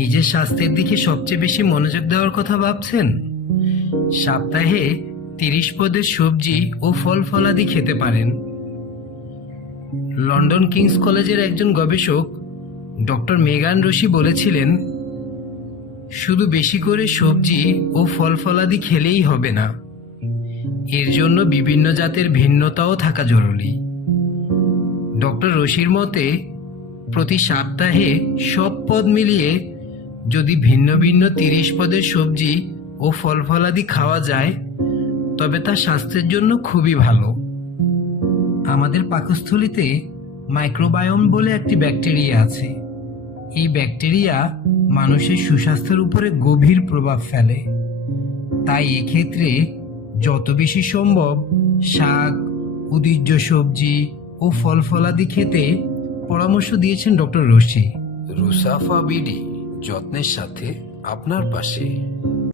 নিজের স্বাস্থ্যের দিকে সবচেয়ে বেশি মনোযোগ দেওয়ার কথা ভাবছেন? সপ্তাহে 30 পদের সবজি ও ফল ফলাদি খেতে পারেন। লন্ডন কিংস কলেজের একজন গবেষক ডক্টর মেগান রশি বলেছিলেন, শুধু বেশি করে সবজি ও ফল ফলাদি খেলেই হবে না, এর জন্য বিভিন্ন জাতের ভিন্নতাও থাকা জরুরি। ডক্টর রশির মতে প্রতি সপ্তাহে সব পদ মিলিয়ে যদি ভিন্ন ভিন্ন 30 পদের সবজি ও ফল ফলাদি খাওয়া যায় তবে তা স্বাস্থ্যের জন্য খুবই ভালো। আমাদের পাকস্থলীতে মাইক্রোবায়োম বলে একটি ব্যাকটেরিয়া আছে। এই ব্যাকটেরিয়া মানুষের সুস্বাস্থ্যের উপরে গভীর প্রভাব ফেলে। তাই এক্ষেত্রে যত বেশি সম্ভব শাক, উদ্ভিজ্জ সবজি ও ফল ফলাদি খেতে পরামর্শ দিয়েছেন ডক্টর রশি। রুসাফা বিডি, যত্নের সাথে আপনার পাশে।